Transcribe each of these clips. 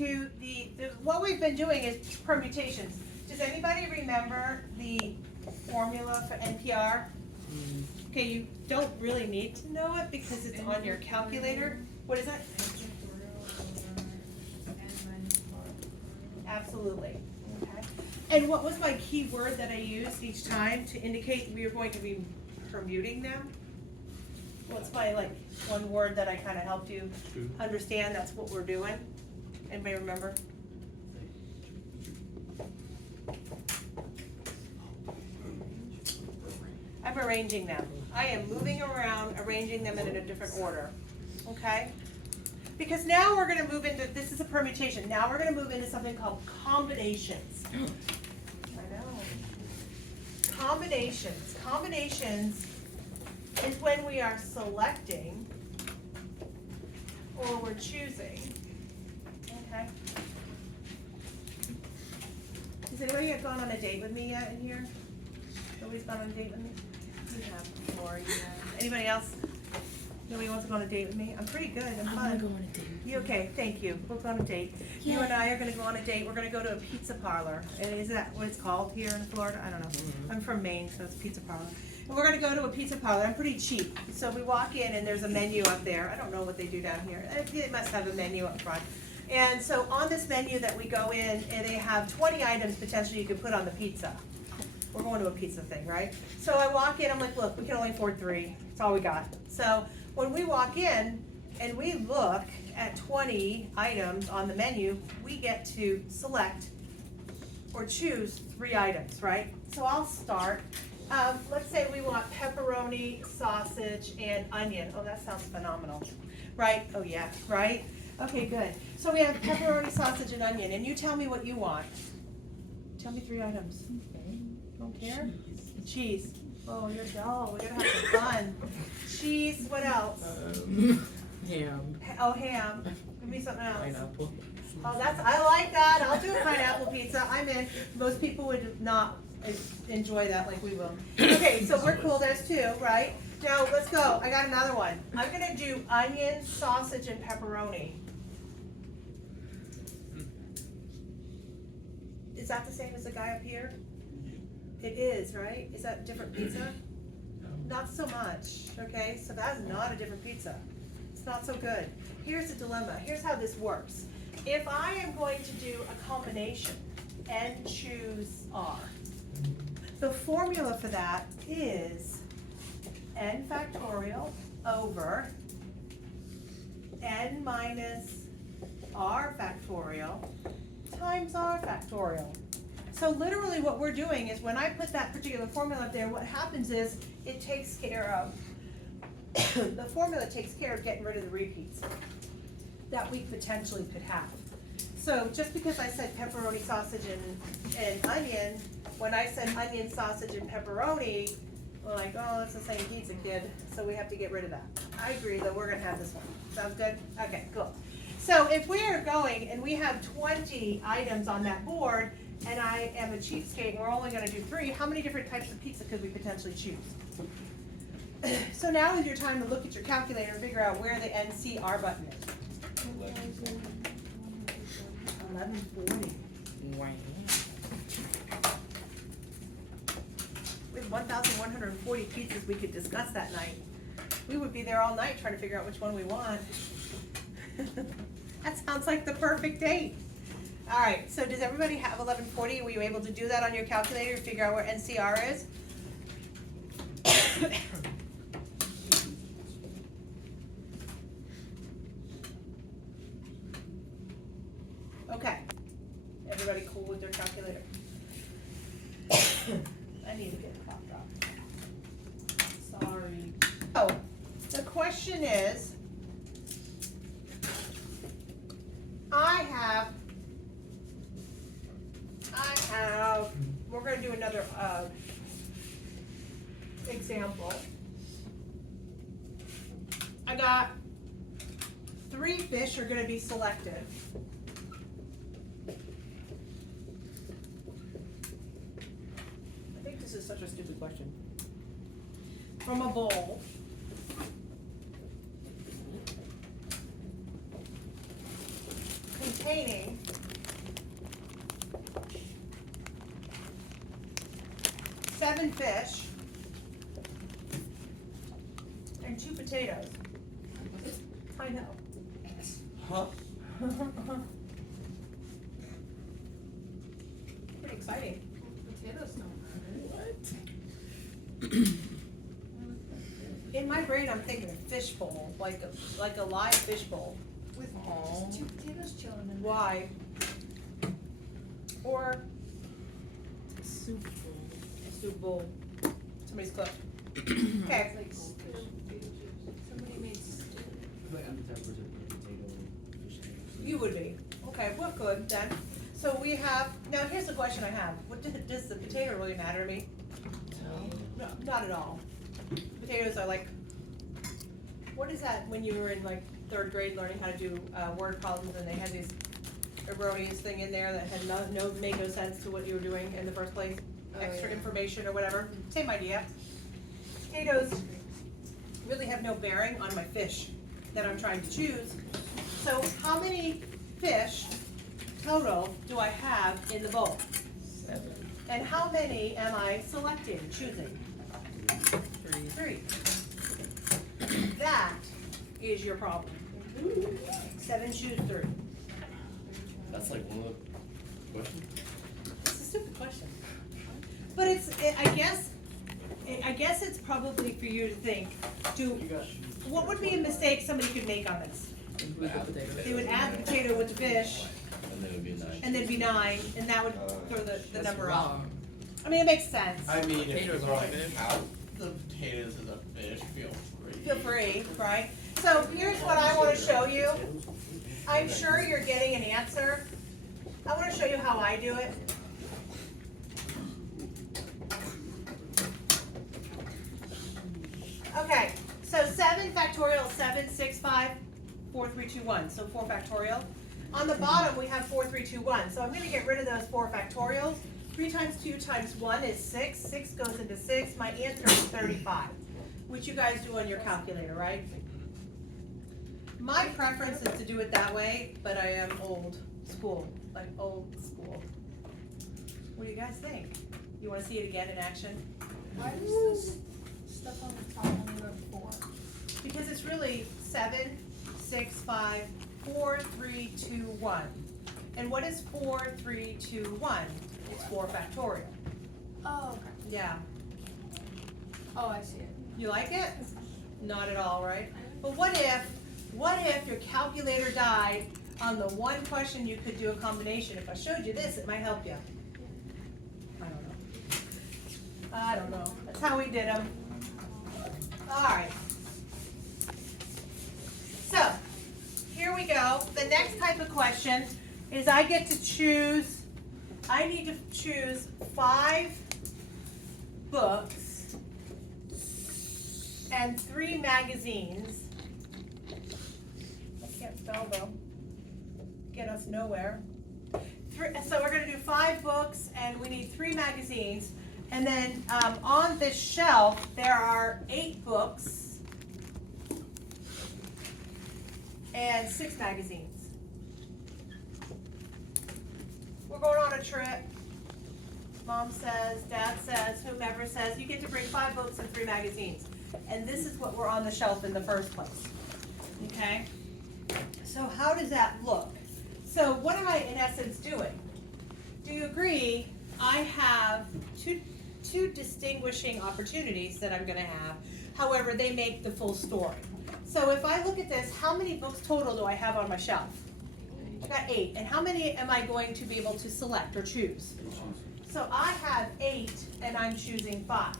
into what we've been doing is permutations. Does anybody remember the formula for NPR? Okay, you don't really need to know it because it's on your calculator. What is it? Absolutely. Okay. And what was my key word that I used each time to indicate we were going to be permuting them? What's my one word that I kind of helped you understand that's what we're doing? Anybody remember? I'm arranging them. I am moving around, arranging them in a different order. Okay? Because now we're going to move into, this is a permutation. Now we're going to move into something called combinations. I know. Combinations. Combinations is when we are selecting or we're choosing. Okay? Has anybody gone on a date with me yet in here? Nobody's gone on a date with me? You have before, you have. Anybody else? Nobody wants to go on a date with me? I'm pretty good. I'm fun. I want to go on a date. You okay? Thank you. We'll go on a date. Yeah. You and I are going to go on a date. We're going to go to a pizza parlor. And is that what it's called here in Florida? I don't know. I'm from Maine, so it's pizza parlor. And we're going to go to a pizza parlor. I'm pretty cheap. So we walk in and there's a menu up there. I don't know what they do down here. It must have a menu up front. And so on this menu that we go in, and they have 20 items potentially you could put on the pizza. We're going to a pizza thing, right? So I walk in, I'm like, look, we can only afford 3. That's all we got. So when we walk in and we look at 20 items on the menu, we get to select or choose 3 items, right? So I'll start. Let's say we want pepperoni, sausage, and onion. Oh, that sounds phenomenal, right? Oh yeah, right? Okay, good. So we have pepperoni, sausage, and onion, and you tell me what you want. Tell me 3 items. Don't care? Cheese. Oh, we're gonna have some fun. Cheese, what else? Ham. Oh, ham. Give me something else. Pineapple. Oh, I like that. I'll do a pineapple pizza. I'm in. Most people would not enjoy that like we will. Okay, so we're cool. There's 2, right? Now, let's go. I got another one. I'm gonna do onion, sausage, and pepperoni. Is that the same as the guy up here? It is, right? Is that a different pizza? Not so much, okay? So that's not a different pizza. It's not so good. Here's the dilemma. Here's how this works. If I am going to do a combination and choose R, the formula for that is n factorial over n minus r factorial times r factorial. So literally what we're doing is when I put that particular formula up there, what happens is it takes care of, the formula takes care of getting rid of the repeats that we potentially could have. So just because I said pepperoni, sausage, and onion, when I said onion, sausage, and pepperoni, we're like, oh, that's the same pizza, kid. So we have to get rid of that. I agree, though, we're gonna have this one. Sounds good? Okay, cool. So if we are going and we have 20 items on that board, and I am a cheapskate, and we're only gonna do 3, how many different types of pizza could we potentially choose? So now is your time to look at your calculator and figure out where the NCR button is. 1140. Wow. We have 1,140 pizzas we could discuss that night. We would be there all night trying to figure out which one we want. That sounds like the perfect date. All right, so does everybody have 1140? Were you able to do that on your calculator to figure out where NCR is? Okay. Everybody cool with their calculator? I need to get a cough drop. Sorry. Oh, the question is, we're going to do another example. I got 3 fish are going to be selected. I think this is such a stupid question. From a bowl. Containing contain 7 fish and 2 potatoes. I know. Huh? Pretty exciting. Potatoes don't matter. What? In my brain, I'm thinking a fish bowl, like a live fish bowl. With Aw. just 2 potatoes chilling in there. Why? Or Soup bowl. a soup bowl. Somebody's cooked. Okay. It's like stew. Somebody made stew. Like I'm the type of person to potato fish tanks. You would be. Okay, we're good then. So we have, now here's the question I have. What does the potato really matter to me? No, not at all. Potatoes are like, what is that when you were in like 3rd grade learning how to do word problems and they had this erroneous thing in there that had made no sense to what you were doing in the first place? Oh, Extra yeah. information or whatever. Same idea. Potatoes really have no bearing on my fish that I'm trying to choose. So how many fish total do I have in the bowl? 7. And how many am I selecting, choosing? 3. 3. That is your problem. 7, choose 3. That's like one of the questions. It's a stupid question. But I guess it's probably for you to think, what would be a mistake somebody could make on this? Include the potatoes. They would add the potato with the fish, And then it would be a 9. and then be 9, and that would throw the That's number off. wrong. I mean, it makes sense. I mean, if Potatoes you are like fish. count the potatoes as a fish, feel free. Feel free, right? So here's what I wanna show you. I'm sure you're getting an answer. I wanna show you how I do it. Okay, so 7 factorial is 7, 6, 5, 4, 3, 2, 1, so 4 factorial. On the bottom, we have 4, 3, 2, 1, so I'm gonna get rid of those 4 factorials. 3 times 2 times 1 is 6, 6 goes into 6, my answer is 35, which you guys do on your calculator, right? My preference is to do it that way, but I am old school, like old school. What do you guys think? You wanna see it again in action? Why does this stuff on the top only have 4? Because it's really 7, 6, 5, 4, 3, 2, 1. And what is 4, 3, 2, 1? It's 4 factorial. Oh, okay. Yeah. Oh, I see it. You like it? Not at all, right? But what if your calculator died on the one question you could do a combination? If I showed you this, it might help you. I don't know. That's how we did them. All right. So, here we go. The next type of question is I need to choose 5 books and 3 magazines. I can't spell though. Get us nowhere. So we're gonna do 5 books and we need 3 magazines. And then on this shelf, there are 8 books and 6 magazines. We're going on a trip. Mom says, Dad says, whomever says, you get to bring 5 books and 3 magazines. And this is what were on the shelf in the first place. Okay? So how does that look? So what am I in essence doing? Do you agree I have two distinguishing opportunities that I'm gonna have. However, they make the full story. So if I look at this, how many books total do I have on my shelf? I got 8. And how many am I going to be able to select or choose? So I have 8 and I'm choosing 5.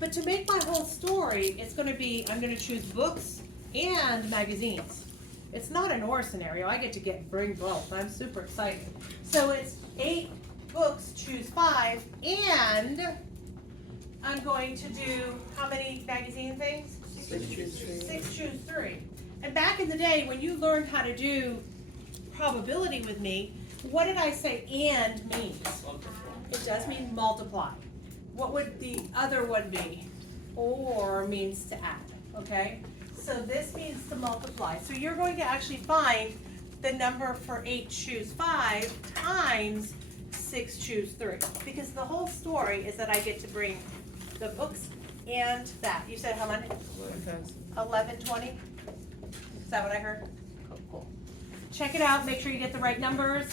But to make my whole story, it's gonna be, I'm gonna choose books and magazines. It's not an or scenario, I get to bring both, I'm super excited. So it's 8 books, choose 5, and I'm going to do, how many magazine things? 6, choose 3. And back in the day, when you learned how to do probability with me, what did I say and means? It does mean multiply. What would the other one be? Or means to add, okay? So this means to multiply. So you're going to actually find the number for 8 choose 5 times 6 choose 3. Because the whole story is that I get to bring the books and that. You said how many? 1120? Is that what I heard? Cool. Check it out, make sure you get the right numbers.